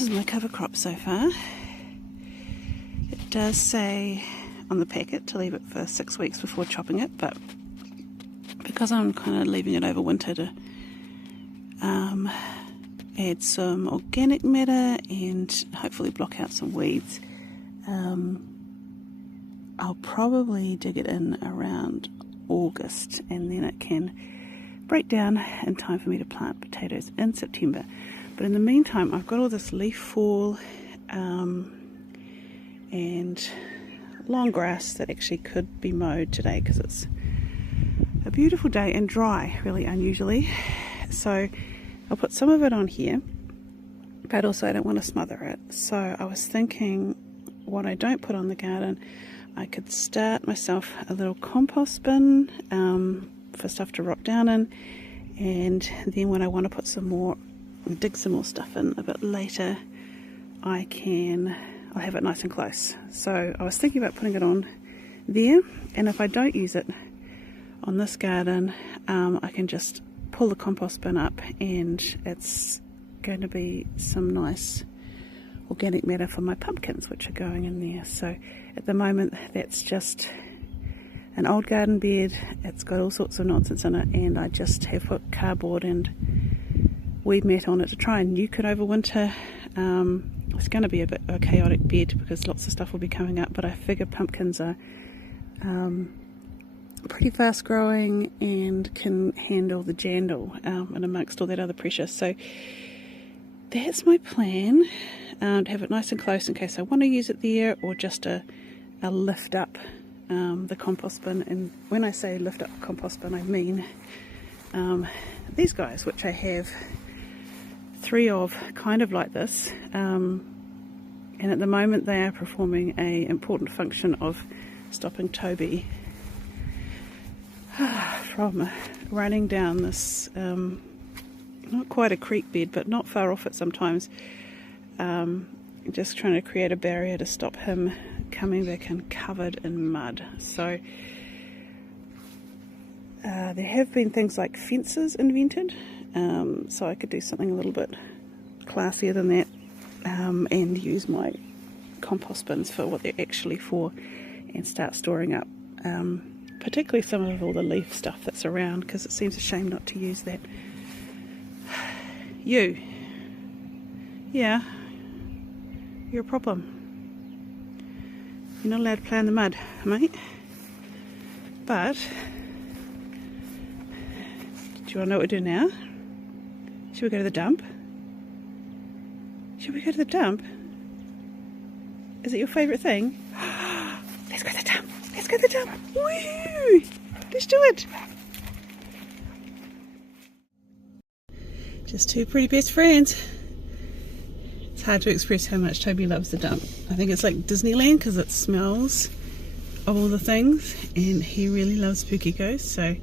This is my cover crop so far. It does say on the packet to leave it for 6 weeks before chopping it, but because I'm kind of leaving it over winter to add some organic matter and hopefully block out some weeds, I'll probably dig it in around August, and then it can break down in time for me to plant potatoes in September. But in the meantime, I've got all this leaf fall and long grass that actually could be mowed today because it's a beautiful day and dry, really unusually. So I'll put some of it on here, but also I don't want to smother it. So I was thinking, what I don't put on the garden, I could start myself a little compost bin for stuff to rot down in, and then when I want to put some more, dig some more stuff in a bit later, I'll have it nice and close. So I was thinking about putting it on there, and if I don't use it on this garden, I can just pull the compost bin up and it's going to be some nice organic matter for my pumpkins, which are going in there. So at the moment that's just an old garden bed. It's got all sorts of nonsense in it, and I just have put cardboard and weed mat on it to try and nuke it over winter. It's going to be a bit of a chaotic bed because lots of stuff will be coming up, but I figure pumpkins are pretty fast growing and can handle the jandle and amongst all that other pressure. So that's my plan, to have it nice and close in case I want to use it there, or just a lift up the compost bin. And when I say lift up the compost bin, I mean these guys, which I have 3 of, kind of like this, and at the moment they are performing an important function of stopping Toby from running down this, not quite a creek bed, but not far off it sometimes, just trying to create a barrier to stop him coming back in covered in mud. So there have been things like fences invented, so I could do something a little bit classier than that, and use my compost bins for what they're actually for, and start storing up particularly some of all the leaf stuff that's around, because it seems a shame not to use that. Yeah, you're a problem. You're not allowed to play in the mud, mate. But do you want to know what we do now? Should we go to the dump? Should we go to the dump? Is it your favourite thing? Let's go to the dump. Let's go to the dump. Woo! Let's do it. Just 2 pretty best friends. It's hard to express how much Toby loves the dump. I think it's like Disneyland because it smells of all the things, and he really loves spooky ghosts. So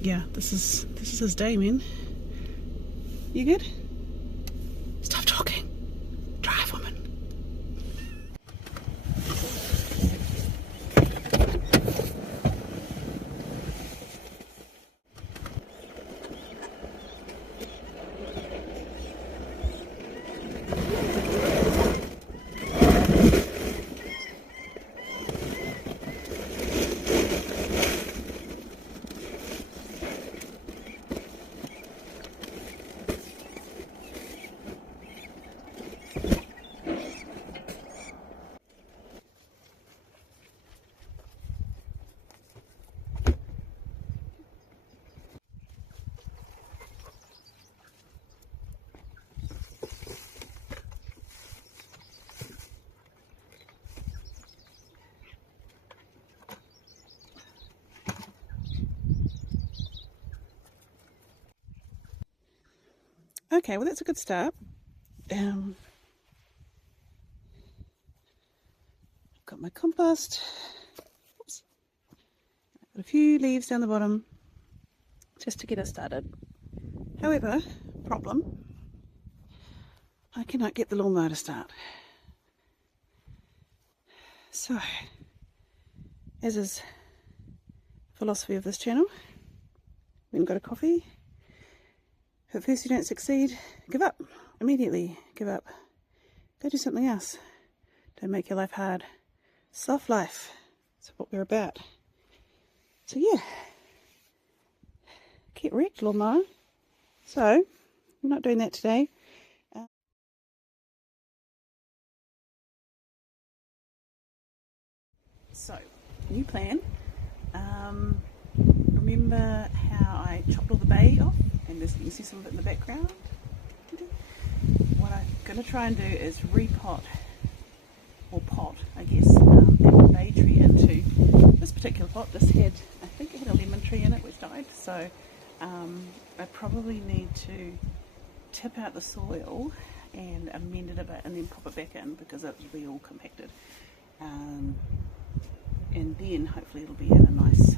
yeah, this is his day, man. You good? Stop talking. Drive, woman. Okay, well that's a good start. I've got my compost. Oops. I've got a few leaves down the bottom just to get us started. However, problem, I cannot get the lawnmower to start. So, as is philosophy of this channel, we haven't got a coffee. If at first you don't succeed, give up. immediately give up. Go do something else. Don't make your life hard. Soft life. That's what we're about. So yeah, get wrecked, lawnmower. So we're not doing that today. So, new plan. Remember how I chopped all the bay off? And you can see some of it in the background. What I'm going to try and do is repot, or pot, I guess, that bay tree into this particular pot. This had, I think it had a lemon tree in it which died. So I probably need to tip out the soil and amend it a bit and then pop it back in because it will be all compacted. And then hopefully it'll be a nice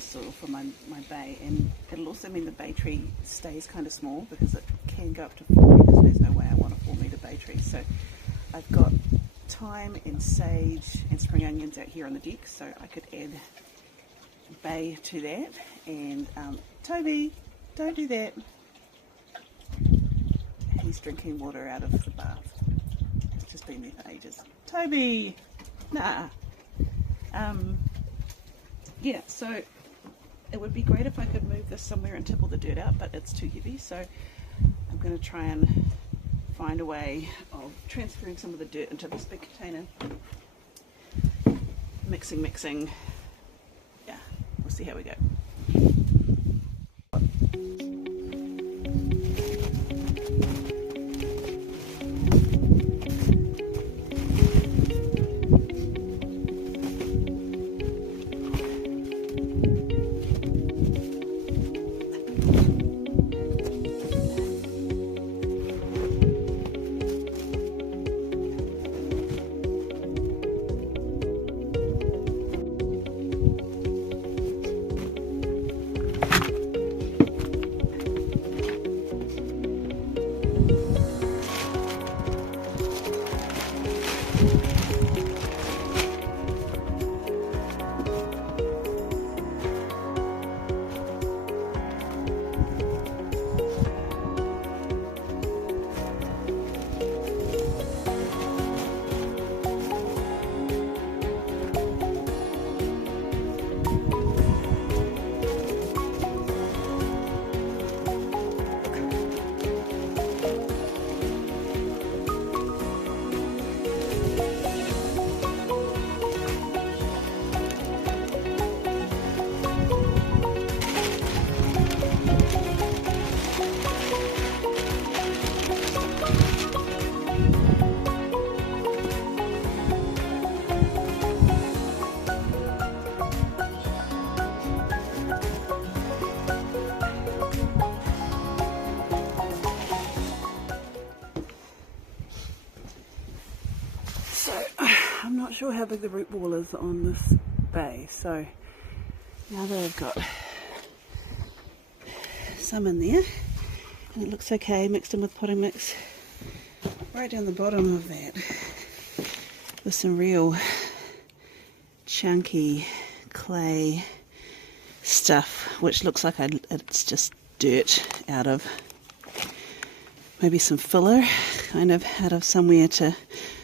soil for my bay, and it'll also mean the bay tree stays kind of small because it can go up to 4 metres. There's no way I want a 4 metre bay tree. So I've got thyme and sage and spring onions out here on the deck, so I could add bay to that. And Toby, don't do that. He's drinking water out of the bath. It's just been there for ages. Toby! Nah. Yeah, so it would be great if I could move this somewhere and tip all the dirt out, but it's too heavy, so I'm going to try and find a way of transferring some of the dirt into this big container. Mixing. Yeah, we'll see how we go. I'm not sure how big the root ball is on this bay, so now that I've got some in there and it looks okay mixed in with potting mix, right down the bottom of that with some real chunky clay stuff which looks like it's just dirt out of maybe some filler kind of out of somewhere to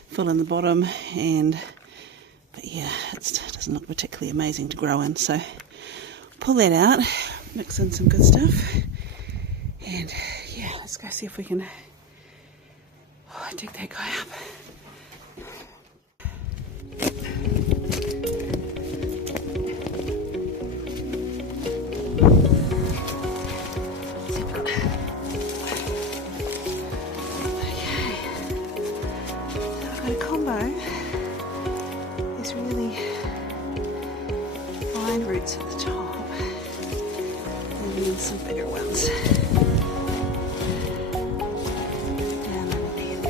fill in the bottom, but yeah, it doesn't look particularly amazing to grow in, so pull that out, mix in some good stuff, and yeah, let's go see if we can dig that guy up. There's really fine roots at the top and then some bigger ones down underneath.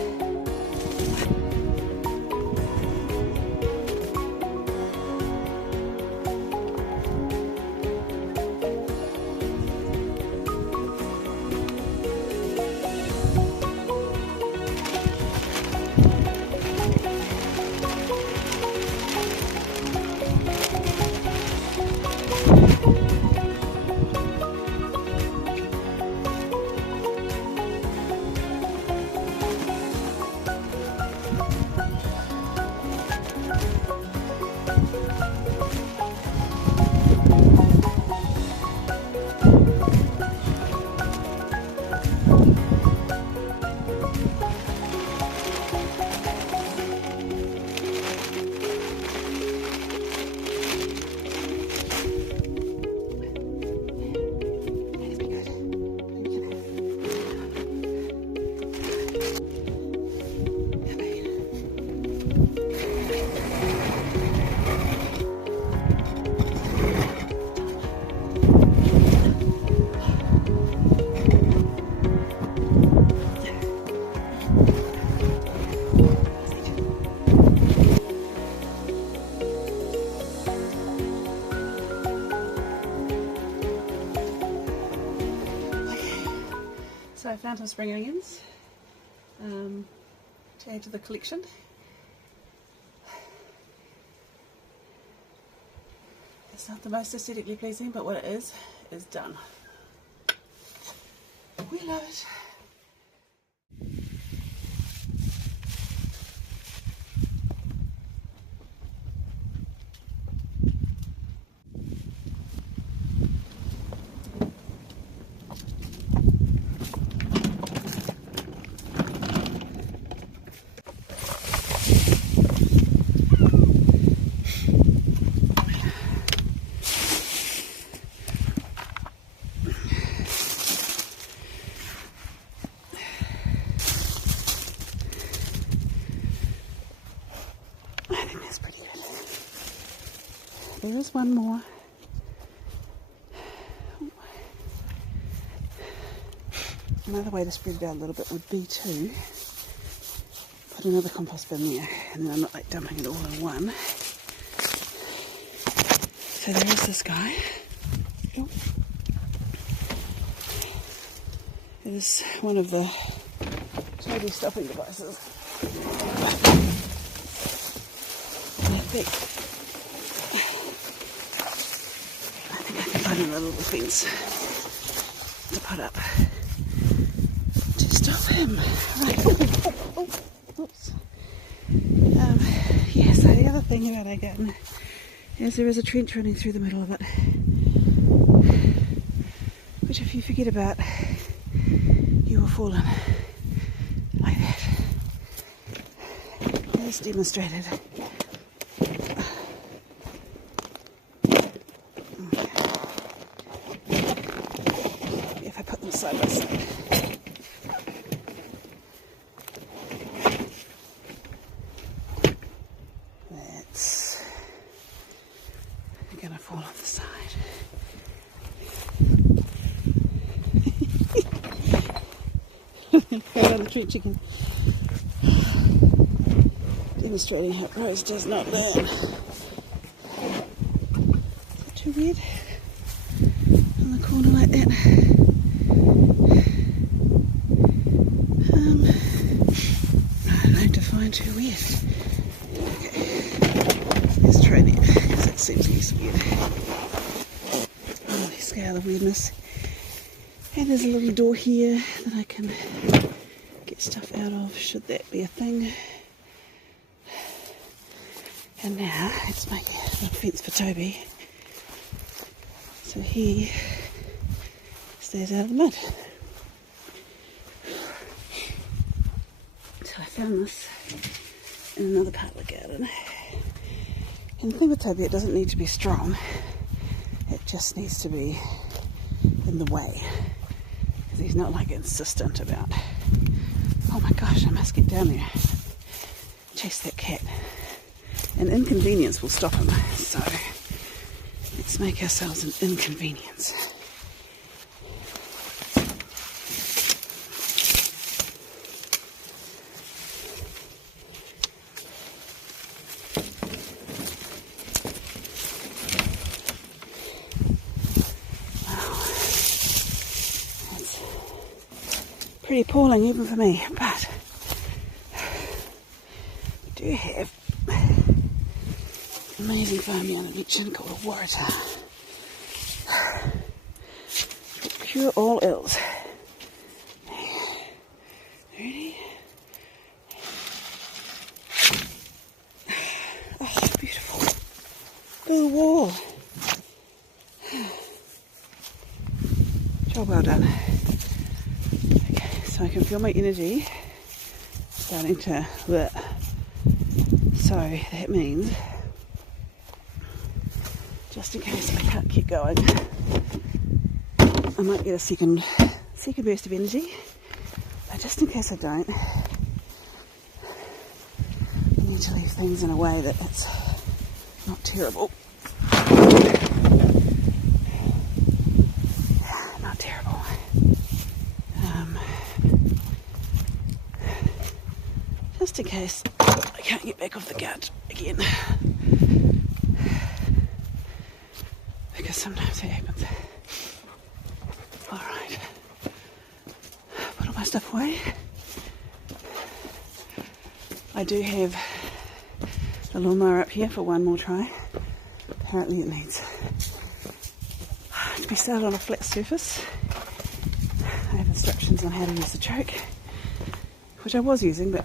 I found some spring onions to add to the collection. It's not the most aesthetically pleasing, but what it is done. We love it. There is one more. Another way to spread it out a little bit would be to put another compost bin there, and then I'm not like dumping it all in one. So there is this guy. Oh. It is one of the Toby stopping devices. And I think I can find another little fence to put up to stop him. Right. Oops. Yeah, so the other thing about our garden is there is a trench running through the middle of it, which if you forget about, you will fall in like that. As demonstrated. If I put them side by side. That's gonna fall off the side. Right on the trench again. Demonstrating how Rose does not learn. Is that too weird? On the corner like that. I don't know, define too weird. Okay, let's try that, because that seems less weird. Oh, scale of weirdness. And there's a little door here that I can get stuff out of, should that be a thing. And now let's make a little fence for Toby, so he stays out of the mud. So I found this in another part of the garden. And the thing with Toby, it doesn't need to be strong, it just needs to be in the way. Because he's not like insistent about, oh my gosh, I must get down there, chase that cat. An inconvenience will stop him, so let's make ourselves an inconvenience. Wow, that's pretty appalling even for me, but we do have amazing farmyard invention called a waratah. To cure all ills. Ready? Oh, beautiful. Blue wall. Job well done. Okay, so I can feel my energy starting to lit. So that means, just in case I can't keep going, I might get a second burst of energy, but just in case I don't, I need to leave things in a way that it's not terrible. Not terrible. Just in case I can't get back off the couch again. Because sometimes it happens. Alright. Put all stuff away. I do have the lawnmower up here for one more try. Apparently it needs to be started on a flat surface. I have instructions on how to use the choke, which I was using, but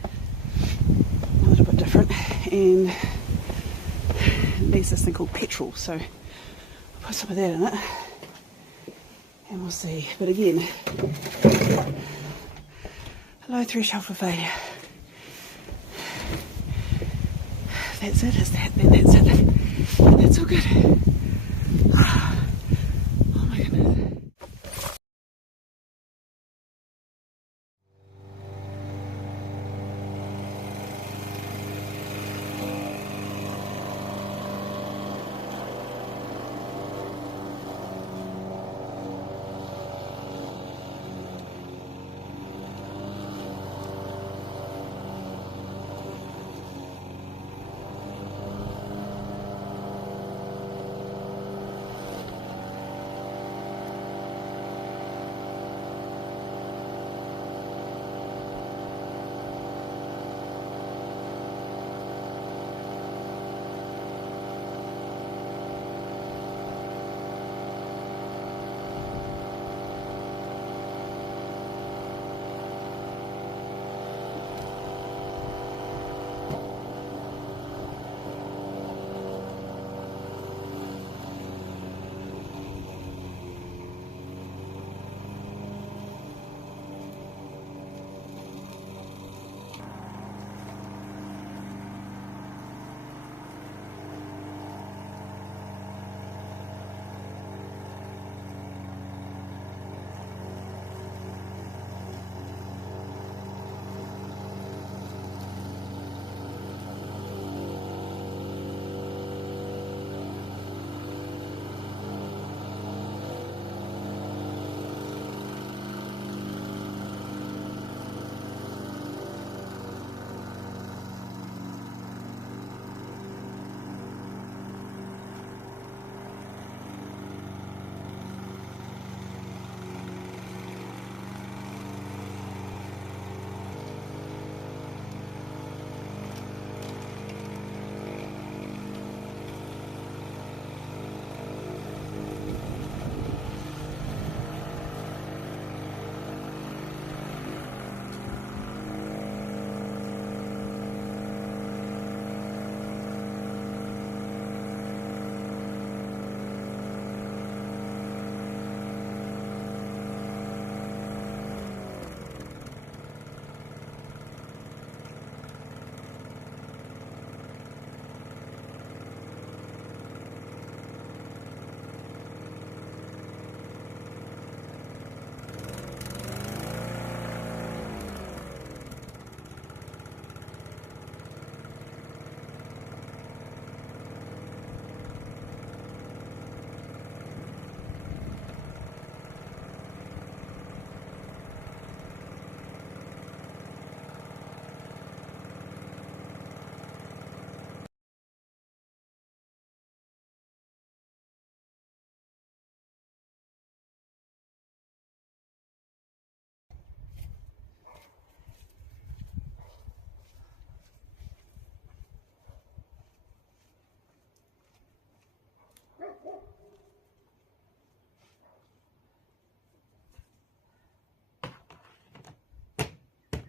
a little bit different, and it needs this thing called petrol, so I'll put some of that in it and we'll see. But again, low threshold for failure. That's it, is that, then that's it. That's all good.